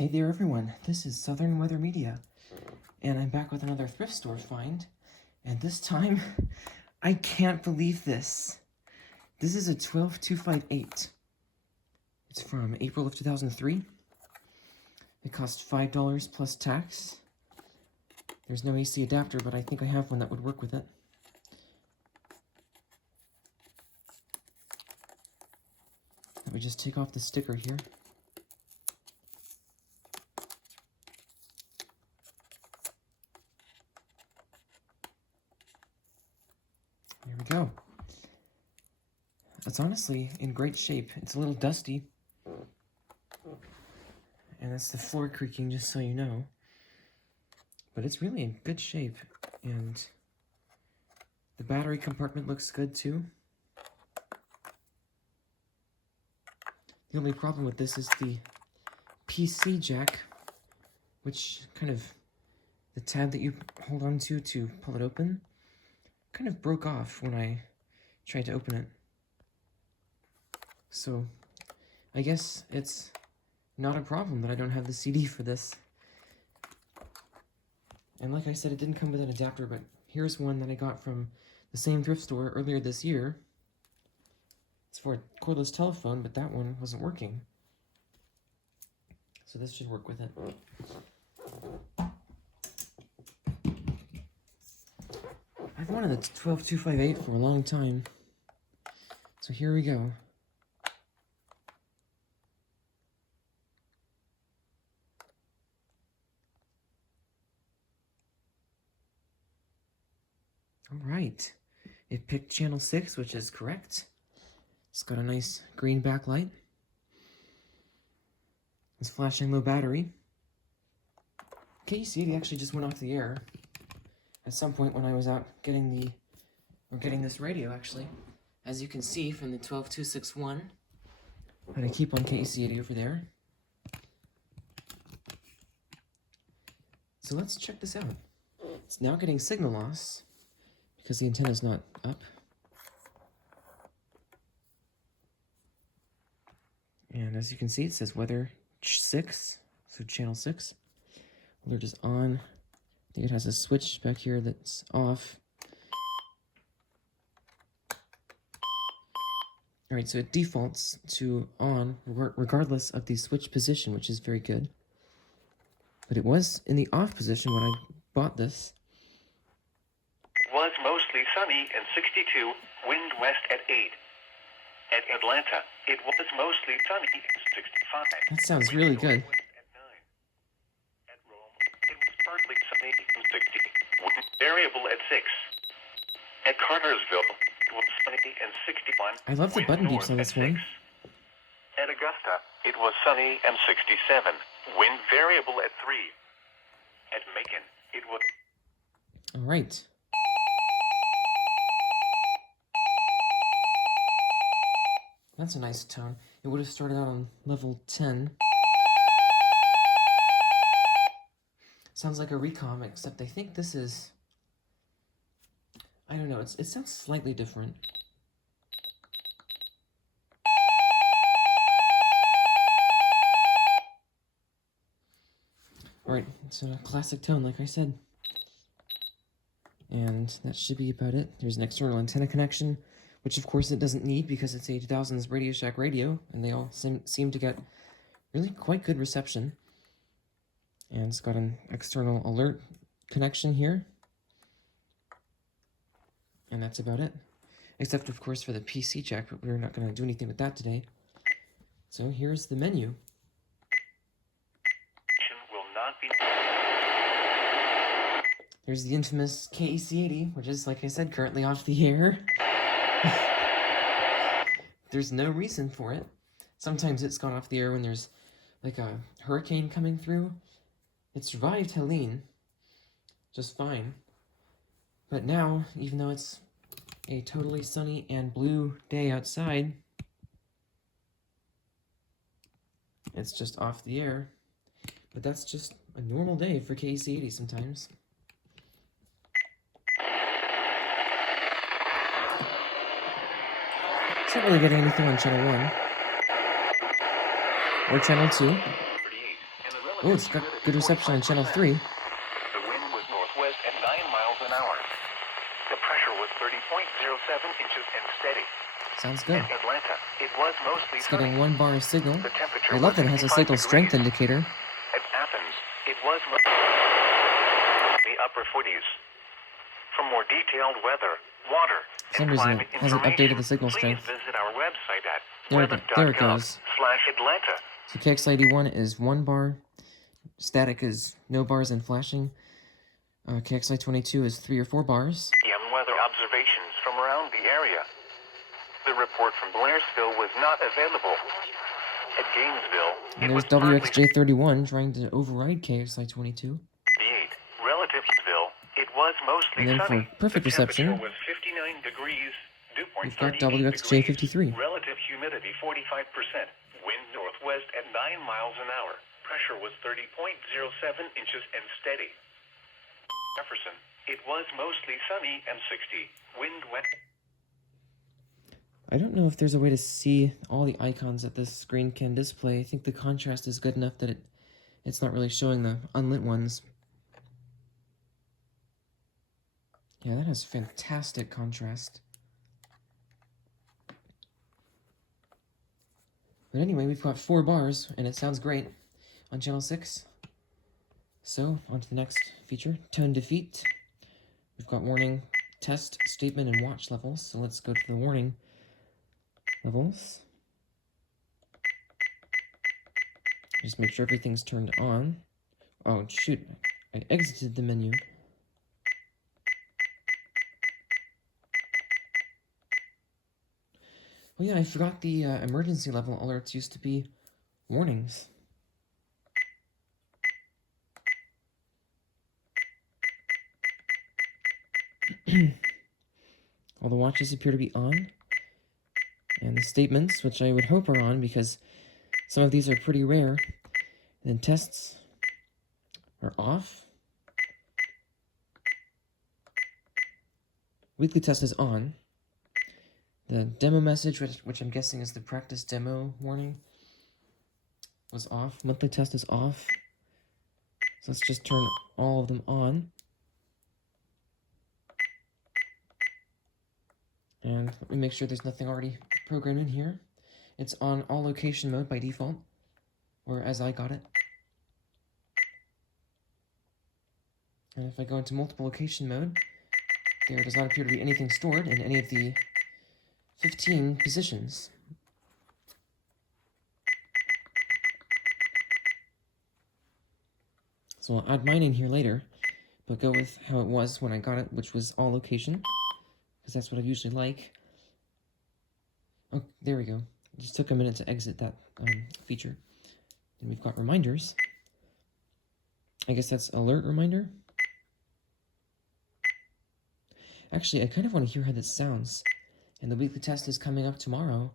Hey there everyone, this is Southern Weather Media, and I'm back with another thrift store find, and this time, I can't believe this. This is a 12258. It's from April of 2003. It cost $5 plus tax. There's no AC adapter, but I think I have one that would work with it. Let me just take off the sticker here. Here we go. It's honestly in great shape. It's a little dusty. And that's the floor creaking, just so you know. But it's really in good shape. And the battery compartment looks good too. The only problem with this is the PC jack, which kind of, the tab that you hold on to pull it open, kind of broke off when I tried to open it. So I guess it's not a problem that I don't have the CD for this. And like I said, it didn't come with an adapter, but here's one that I got from the same thrift store earlier this year. It's for a cordless telephone, but that one wasn't working. So this should work with it. I've wanted the 12258 for a long time. So here we go. Alright. It picked channel 6, which is correct. It's got a nice green backlight. It's flashing low battery. KCD actually just went off the air at some point when I was out getting this radio, actually. As you can see from the 12261, and I keep on KC80 over there. So let's check this out. It's now getting signal loss because the antenna's not up. And as you can see, it says weather 6, so channel 6. Alert is on. I think it has a switch back here that's off. Alright, so it defaults to on regardless of the switch position, which is very good. But it was in the off position when I bought this. Was mostly sunny and 62, wind west at 8. At Atlanta, it was mostly sunny and 65. That sounds really good. At Rome, it was partly sunny and 60, wind variable at 6. At Cartersville, it was sunny and 61. I love the button beeps on this one. At Augusta, it was sunny and 67, wind variable at 3. At Macon, it was... Alright. That's a nice tone. It would have started out on level 10. Sounds like a recom, except I think this is... I don't know, it sounds slightly different. Alright, it's a classic tone, like I said. And that should be about it. There's an external antenna connection, which of course it doesn't need because it's a 2000s RadioShack radio, and they all seem to get really quite good reception. And it's got an external alert connection here. And that's about it. Except of course for the PC jack, but we're not going to do anything with that today. So here's the menu. will not be... There's the infamous KEC80, which is, like I said, currently off the air. There's no reason for it. Sometimes it's gone off the air when there's like a hurricane coming through. It survived Helene just fine. But now, even though it's a totally sunny and blue day outside, it's just off the air. But that's just a normal day for KC80 sometimes. It's not really getting anything on channel 1. Or channel 2. Oh, it's got good reception on channel 3. The wind was northwest at 9 miles an hour. The pressure was 30.07 inches and steady. Sounds good. In Atlanta, it was mostly It's sunny. getting 1 bar of signal. The temperature I love that it was has a 55 signal strength degrees. indicator. At Athens, it was the upper 40s. For more detailed weather, water, For some and reason, climate it hasn't information, updated the signal please strength. visit our website at There it goes. weather.gov/Atlanta. So KX91 is 1 bar. Static is no bars and flashing. KXI22 is 3 or 4 bars. PM weather observations from around the area. The report from Blairsville was not available. At Gainesville, And it was there's partly WXJ31 trying to override KXI22. 58. Relativeville, it was mostly And then for sunny. perfect The temperature reception, was 59 degrees. Dew point we've got 38 WXJ53. degrees. Relative humidity 45%. Wind northwest at 9 miles an hour. Pressure was 30.07 inches and steady. Jefferson, it was mostly sunny and 60. Wind wet. I don't know if there's a way to see all the icons that this screen can display. I think the contrast is good enough that it's not really showing the unlit ones. Yeah, that has fantastic contrast. But anyway, we've got 4 bars, and it sounds great on channel 6. So, on to the next feature, tone defeat. We've got warning, test, statement, and watch levels. So let's go to the warning levels. Just make sure everything's turned on. Oh, shoot. I exited the menu. Oh yeah, I forgot the emergency level alerts used to be warnings. All the watches appear to be on. And the statements, which I would hope are on because some of these are pretty rare. And then tests are off. Weekly test is on. The demo message, which I'm guessing is the practice demo warning, was off. Monthly test is off. So let's just turn all of them on. And let me make sure there's nothing already programmed in here. It's on all location mode by default, or as I got it. And if I go into multiple location mode, there does not appear to be anything stored in any of the 15 positions. So I'll add mine in here later, but go with how it was when I got it, which was all location, because that's what I usually like. Oh, there we go. It just took a minute to exit that feature. And we've got reminders. I guess that's alert reminder. Actually, I kind of want to hear how this sounds. And the weekly test is coming up tomorrow.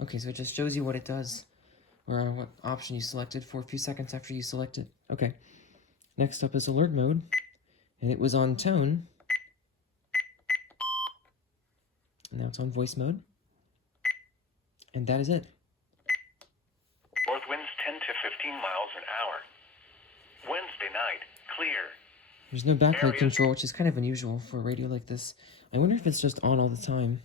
Okay, so it just shows you what it does, or what option you selected for a few seconds after you select it. Okay, next up is alert mode, and it was on tone. And now it's on voice mode. And that is it. North winds 10 to 15 miles an hour. Wednesday night, clear. There's no backlight control, which is kind of unusual for a radio like this. I wonder if it's just on all the time.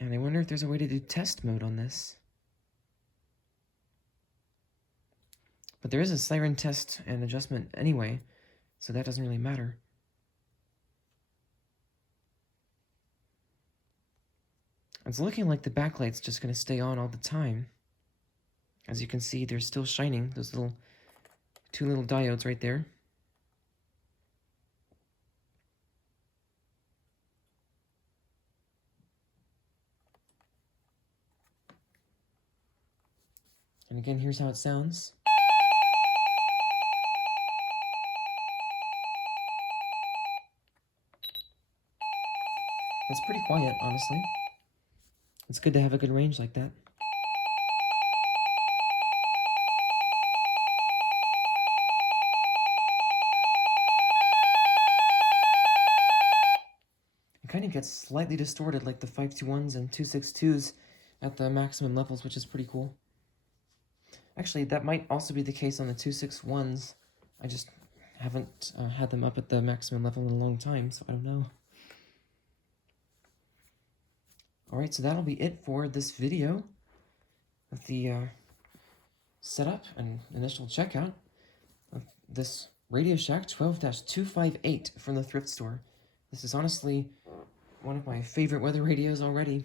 And I wonder if there's a way to do test mode on this. But there is a siren test and adjustment anyway, so that doesn't really matter. It's looking like the backlight's just going to stay on all the time. As you can see, they're still shining, those two little diodes right there. And again, here's how it sounds. It's pretty quiet, honestly. It's good to have a good range like that. I kind of gets slightly distorted like the 521s and 262s at the maximum levels, which is pretty cool. Actually, that might also be the case on the 261s. I just haven't had them up at the maximum level in a long time, so I don't know. Alright, so that'll be it for this video of the setup and initial checkout of this RadioShack 12-258 from the thrift store. This is honestly one of my favorite weather radios already.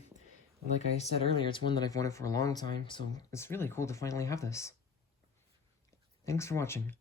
Like I said earlier, it's one that I've wanted for a long time, so it's really cool to finally have this. Thanks for watching.